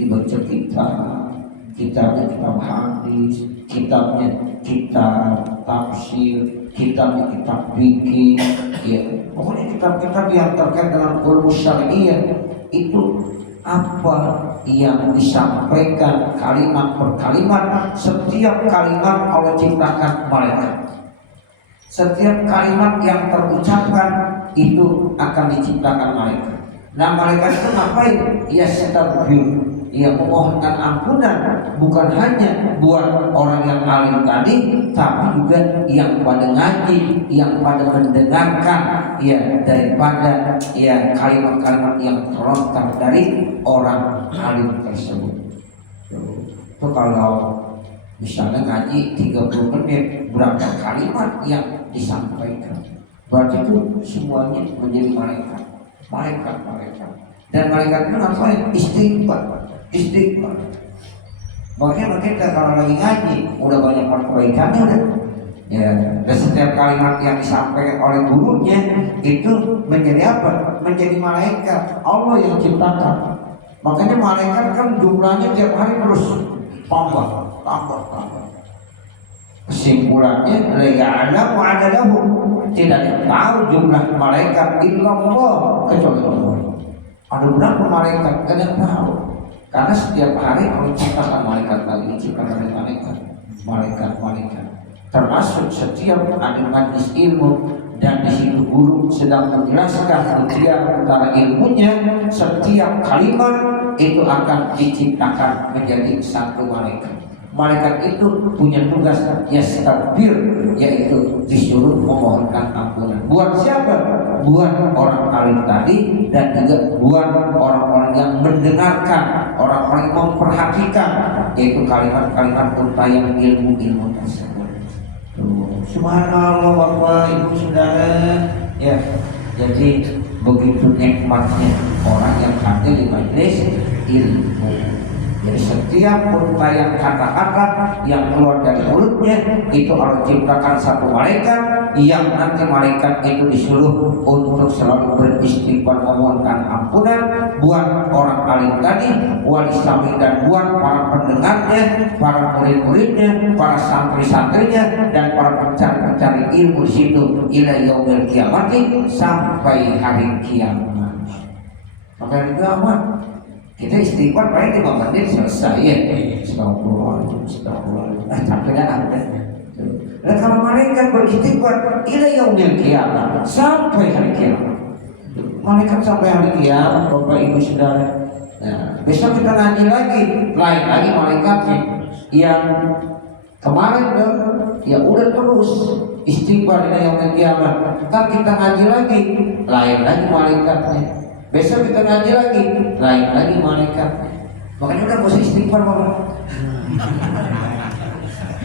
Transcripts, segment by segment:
dibaca kitabnya kitab hadis, kitabnya kitab tafsir, kitabnya kitab fikih, ya pokoknya kitab-kitab yang terkait dengan ulum syariah itu apa yang disampaikan kalimat per kalimat. Setiap kalimat Allah ciptakan malaikat. Setiap kalimat yang terucapkan itu akan diciptakan malaikat. Nah malaikat itu ngapain? Ya yastaghfir, ya memohonkan ampunan, bukan hanya buat orang yang alim tadi, tapi juga yang pada ngaji, yang pada mendengarkan, ya daripada ya kalimat-kalimat yang terlontar dari orang alim tersebut. Itu kalau misalnya ngaji 30 menit, berapa kalimat yang disampaikan, berarti itu semuanya menjadi malaikat. Dan malaikat itu ngapain? Istighfar. Makanya kita kalau lagi ngaji udah banyak perbaikannya udah. Ya, dan setiap kalimat yang disampaikan oleh gurunya itu menjadi apa? Menjadi malaikat. Allah yang ciptakan. Makanya malaikat kan jumlahnya tiap hari terus tambah. Kesimpulannya la ya'lamu 'adadahum, tidak tahu jumlah malaikat illallah kecuali Allah. Ada berapa malaikat? Tidak tahu. Karena setiap hari Allah ciptakan malaikat lagi, ciptakan malaikat. Termasuk setiap ada majlis ilmu dan di situ guru sedang menjelaskan ujian antara ilmunya, setiap kalimat itu akan diciptakan menjadi satu malaikat. Malaikat itu punya tugas yastaghfir, yaitu disuruh memohonkan ampunan. Buat siapa? Buat orang alim tadi dan juga buat orang-orang yang mendengarkan, orang-orang yang memperhatikan, yaitu kalimat-kalimat untayan ilmu-ilmu tersebut. Subhanallah, Bapak Ibu Saudara, ya. Jadi begitu nikmatnya orang yang hadir di majelis ilmu. Jadi setiap untayan kata-kata yang keluar dari mulutnya itu Allah ciptakan satu malaikat, yang nanti malaikat itu disuruh untuk selalu beristighfar memohonkan ampunan buat orang alim tadi, wali sami, dan buat para pendengarnya, para murid-muridnya, para santri-santrinya, dan para pencari-pencari ilmu di situ ila yaumil qiyamati, sampai hari kiamat. Maka hari kiamat kita istighfar paling 5 menit selesai ya. Astagfirullah. Capeknya ada. Dan kalau malaikat beristighfar ila yaumil qiyamah, sampai hari kiamat. Malaikat sampai hari kiamat, Bapak Ibu Saudara. Nah, besok kita ngaji lagi, lain lagi malaikatnya. Yang kemarin tuh ya udah terus istighfar ila yaumil qiyamah. Ntar kita ngaji lagi, lain lagi malaikatnya. Besok kita ngaji lagi, lain lagi malaikat. Makanya udah gak usah istighfar, Bapak.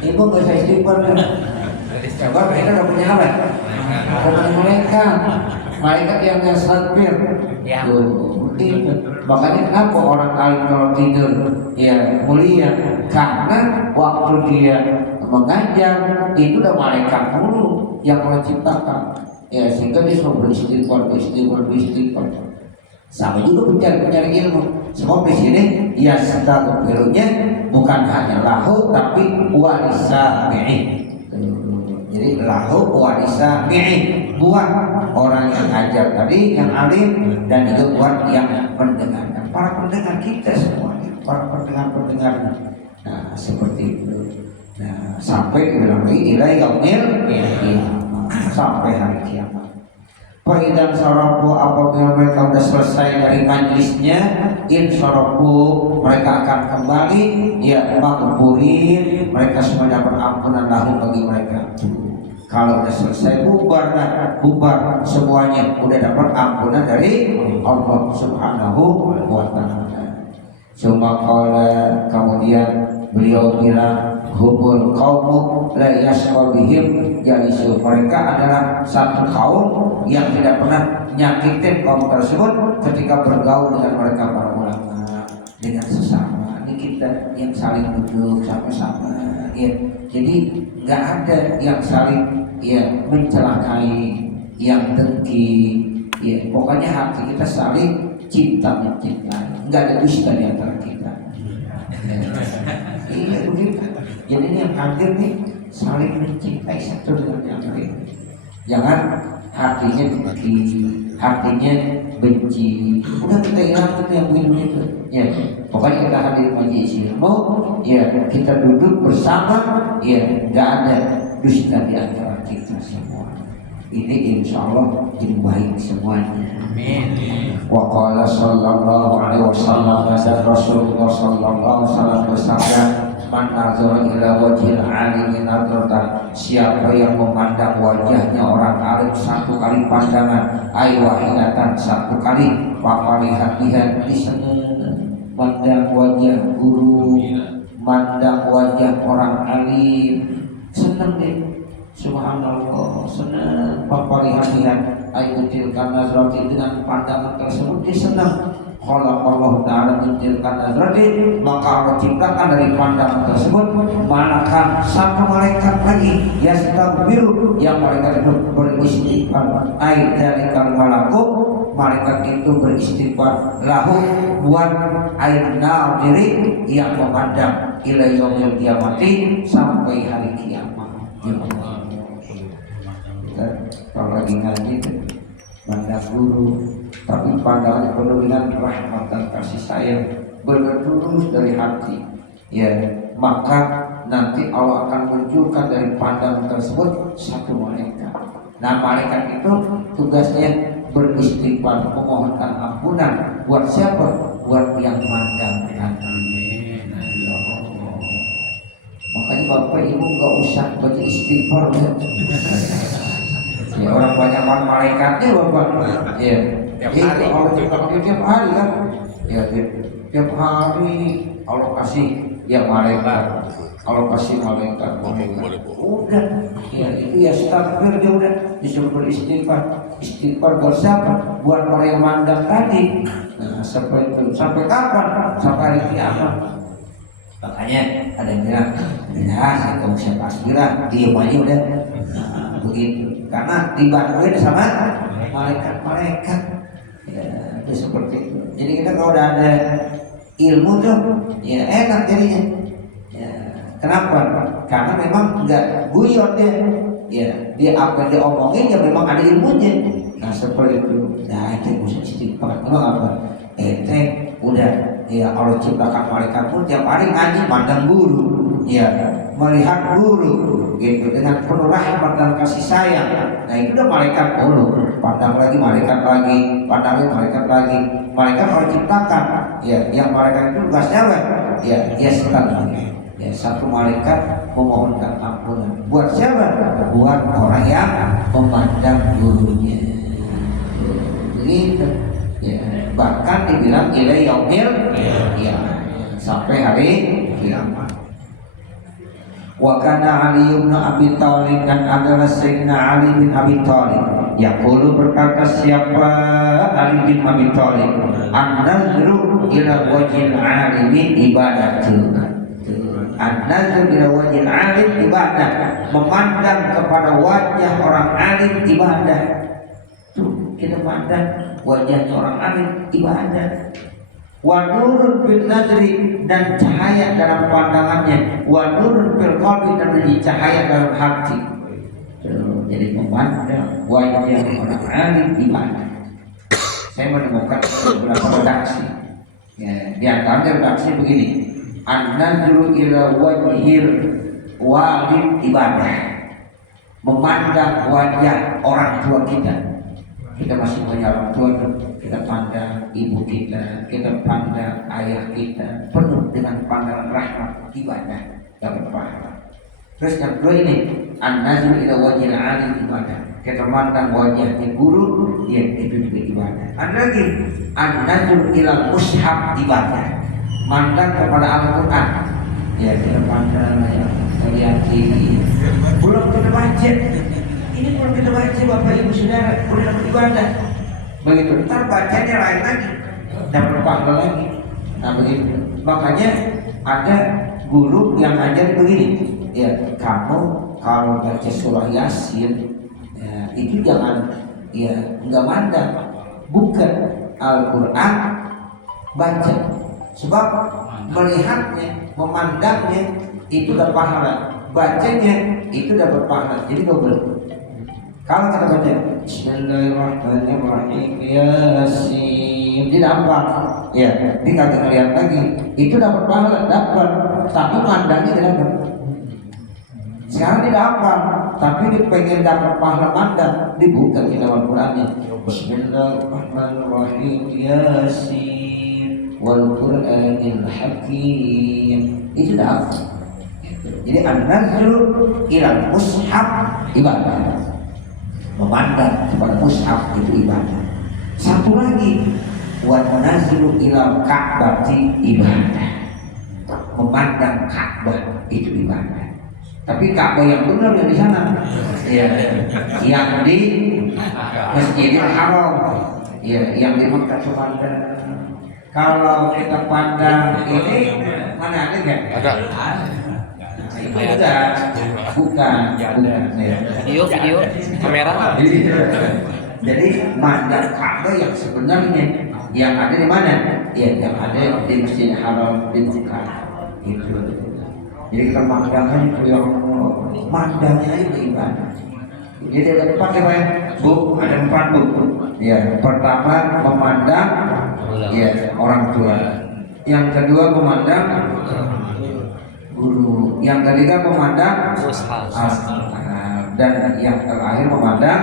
Ibu gak usah istighfar. Coba mereka udah punya apa? Bukan malaikat. Malaikat yang ngasabir. Ya. Makanya kenapa orang alim kalau tidur ya mulia? Karena waktu dia mengajar itu udah malaikat dulu yang menciptakan. Ya sehingga dia selalu beristighfar. Sama juga pencari ilmu. Semua di sini ya yastaghfirnya bukan hanya lahu tapi warisami'i. Jadi lahu warisami'i buat orang yang ngajar tadi, yang alim, dan juga buat yang mendengarkan. Para pendengar kita semuanya, para pendengar-pendengarnya. Nah seperti itu. Nah sampai bilang ila yaumil qiyamah, sampai hari kiamat. Faidan sarabu, apabila mereka sudah selesai dari majlisnya, insarabu, mereka akan kembali ya maghfurin, mereka semuanya berampunan lahu bagi mereka. Kalau sudah selesai bubar semuanya, udah dapat ampunan dari Allah Subhanahu wa ta'ala. Kemudian beliau bilang humul qaumu la yashqa bihim jalisu, mereka adalah satu kaum yang tidak pernah nyakitin kaum tersebut ketika bergaul dengan mereka para ulama, dengan sesama. Ini kita yang saling duduk sama-sama ya. Jadi nggak ada yang saling ya mencelakai, yang dengki ya. Pokoknya hati kita saling cinta mencintai, nggak ada dusta di antara kita. Iya begitu. Jadi ini yang hadir nih saling mencintai satu dengan yang lain. Jangan hatinya benci. Udah kita hilang itu yang begitu. Ya, pokoknya kita hadir majelis ilmu. Ya, kita duduk bersama. Ya, nggak ada dusta di antara kita semua. Ini insya Allah jadi baik semuanya. Amin. Wa qala sallallahu alaihi wasallam dan Rasulullah sallallahu alaihi wasallam bersabda, man nazara ila wajhil alim nadratan, siapa yang memandang wajahnya orang alim satu kali pandangan, ay wahidatan satu kali, faqalihat diseneng, mandang wajah guru, mandang wajah orang alim, seneng deh. Subhanallah, senang papalihan ayutilkan nazrati dengan pandangan tersebut dia senang. Kalau Allah Ta'ala mentilkan nazrati, maka Allah ciptakan dari pandangan tersebut malakan satu malaikat lagi yastaghfiru, yang malaikat itu beristighfar. Ay dari malaku, malaikat itu beristighfar lahu buat air nadiri yang memandang ila yaumil qiyamati sampai hari kiamat. Kalau lagi ngaji pandang guru, tapi pandangan penuh dengan rahmat dan kasih sayang bertulus dari hati, ya maka nanti Allah akan munculkan dari pandangan tersebut satu malaikat. Nah malaikat itu tugasnya beristighfar, memohonkan ampunan buat siapa? Buat yang mandang hati. Makanya bapak ibu nggak usah baca istighfar ya. Ya orang banyak malaikatnya bapak. Ya. Itu Allah ciptakan tiap hari kan. Ya tiap hari Allah kasih ya malaikat. Allah kasih malaikat. Udah. Ya itu ya takbir dia udah disuruh beristighfar. Istighfar buat siapa? Buat orang yang mandang tadi. Nah sampai itu sampai kapan? Sampai hari kiamat. Makanya ada yang bilang, ya saya kamu siapa aspirah, diam aja udah. Nah, begitu. Karena dibantuin sama malaikat-malaikat. Ya, itu seperti itu. Jadi kita kalau udah ada ilmu tuh, ya enak jadinya. Ya, kenapa? Karena memang nggak guyon dia. Ya, dia apa yang dia omongin ya memang ada ilmunya. Nah seperti itu. Nah itu bisa istighfar. Emang apa? Udah. Ya Allah ciptakan malaikat pun tiap hari ngaji pandang guru, ya melihat guru, gitu dengan penuh rahmat dan kasih sayang. Nah itu udah malaikat dulu, pandang lagi malaikat lagi, pandang lagi malaikat lagi. Malaikat Allah ciptakan, ya yang malaikat itu tugasnya apa? Ya sekali, ya satu malaikat memohonkan ampunan. Buat siapa? Buat orang yang memandang gurunya. Gitu. Ya, bahkan dibilang ila yaumil ya sampai hari kiamat. Wa kana Ali bin Abi Thalib, dan adalah Sayyidina Ali bin Abi Thalib yaqulu, berkata siapa Ali bin Abi Thalib, an-nazru ila wajhil alim ibadatu. An-nazru ila wajhil alim ibadah, memandang kepada wajah orang alim ibadah. Tuh kita pandang wajah orang alim ibadah. Wa nurun fil nadri, dan cahaya dalam pandangannya. Wa nurun fil qalbi, dan menjadi cahaya dalam hati. Jadi memandang wajah orang alim ibadah. Saya menemukan beberapa redaksi. Ya, di antaranya redaksi begini. An-nadru ila wajhil walid ibadah, memandang wajah orang tua kita. Kita masih punya orang tua, kita pandang ibu kita pandang ayah kita, penuh dengan pandangan rahmat, ibadah, dapat pahala. Terus yang kedua ini, an-nazru ila wajhil alim ibadah, kita pandang wajahnya guru, ya itu juga ibadah. Ada lagi, an-nazru ila mushaf ibadah, mandang kepada Al-Quran, ya kita pandang, ya melihat ini, belum kita baca. Ini kalau kita baca bapak ibu saudara udah dapat ibadah, begitu. Ntar bacanya lain lagi, dapat pahala lagi. Nah begitu. Makanya ada guru yang ngajar begini, ya kamu kalau baca surah Yasin, ya, itu jangan, ya nggak mandang, bukan Al-Quran baca, Sebab melihatnya, memandangnya itu dapat pahala, bacanya itu dapat pahala, jadi double. Kalau kita baca Bismillahirrahmanirrahim Yasin, tidak apa, ya, dia kata ngeliat lagi, itu dapat pahala, dapat, tapi mandangnya tidak dapat. Sekarang tidak apa, tapi dia pengen dapat pahala mandang, dibuka tilawah Qurannya. Bismillahirrahmanirrahim Yasin wal Qur'anil Hakim, itu dapat. Jadi an-nazru ila mushaf ibadah, memandang kepada mushaf itu ibadah. Satu lagi, wa nazru ila ka'bati ibadah, memandang Ka'bah itu ibadah. Tapi Ka'bah yang benar yang di sana, ya, yang di Masjidil Haram, ya, yang di Mekah Subhanallah. Kalau kita pandang ini mana ada nggak? Ada. Itu bukan. Video kamera. Jadi mandang Ka'bah yang sebenarnya yang ada di mana? Ya, yang ada di Masjidil Haram di Mekah. Itu. Jadi kita mandangnya itu yang mandangnya itu ibadah. Jadi ada empat ya, Bu, ada 4 Bu. Ya, pertama memandang ya orang tua. Yang kedua memandang guru. Yang ketiga memandang dan yang terakhir memandang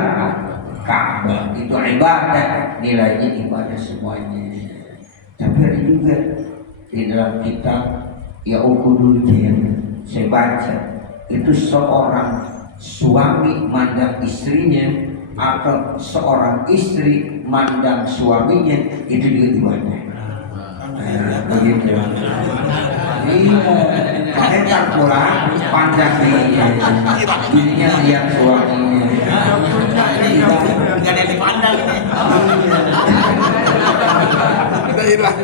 Ka'bah. Itu ibadah, nilainya ibadah semuanya. Tapi ada juga di dalam kitab Ya'ukudul Jin, saya baca itu seorang suami mandang istrinya atau seorang istri mandang suaminya, itu juga ibadah. Begitu. Iya, makanya Quran pandang dirinya lihat suaminya. Nggak ada yang dipandang ini. Kita hilang.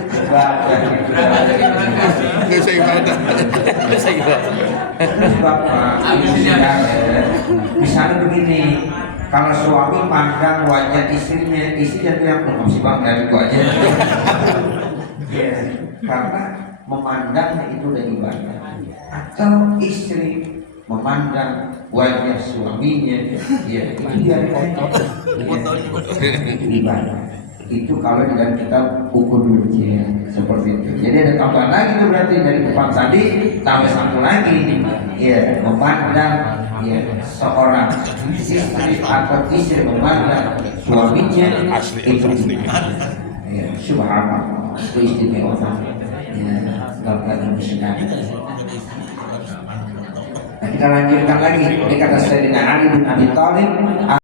Nggak bisa ibadah. Terus Bapak, misalnya begini, kalau suami pandang wajah istrinya, istrinya bilang, masih bang dari gua aja. Ya, karena memandangnya itu udah ibadah. Atau istri memandang wajah suaminya, ya itu dia ibadah. Itu kalau di dalam kitab Ukudul Jin seperti itu. Jadi ada tambahan lagi itu berarti dari 4 tadi tambah 1 lagi. Ya, memandang ya seorang istri atau istri memandang suaminya itu ya, subhanallah, itu istimewa. Ya, dalam Islam. Nah, kita lanjutkan lagi. Ini kata Sayyidina Ali bin Abi Thalib.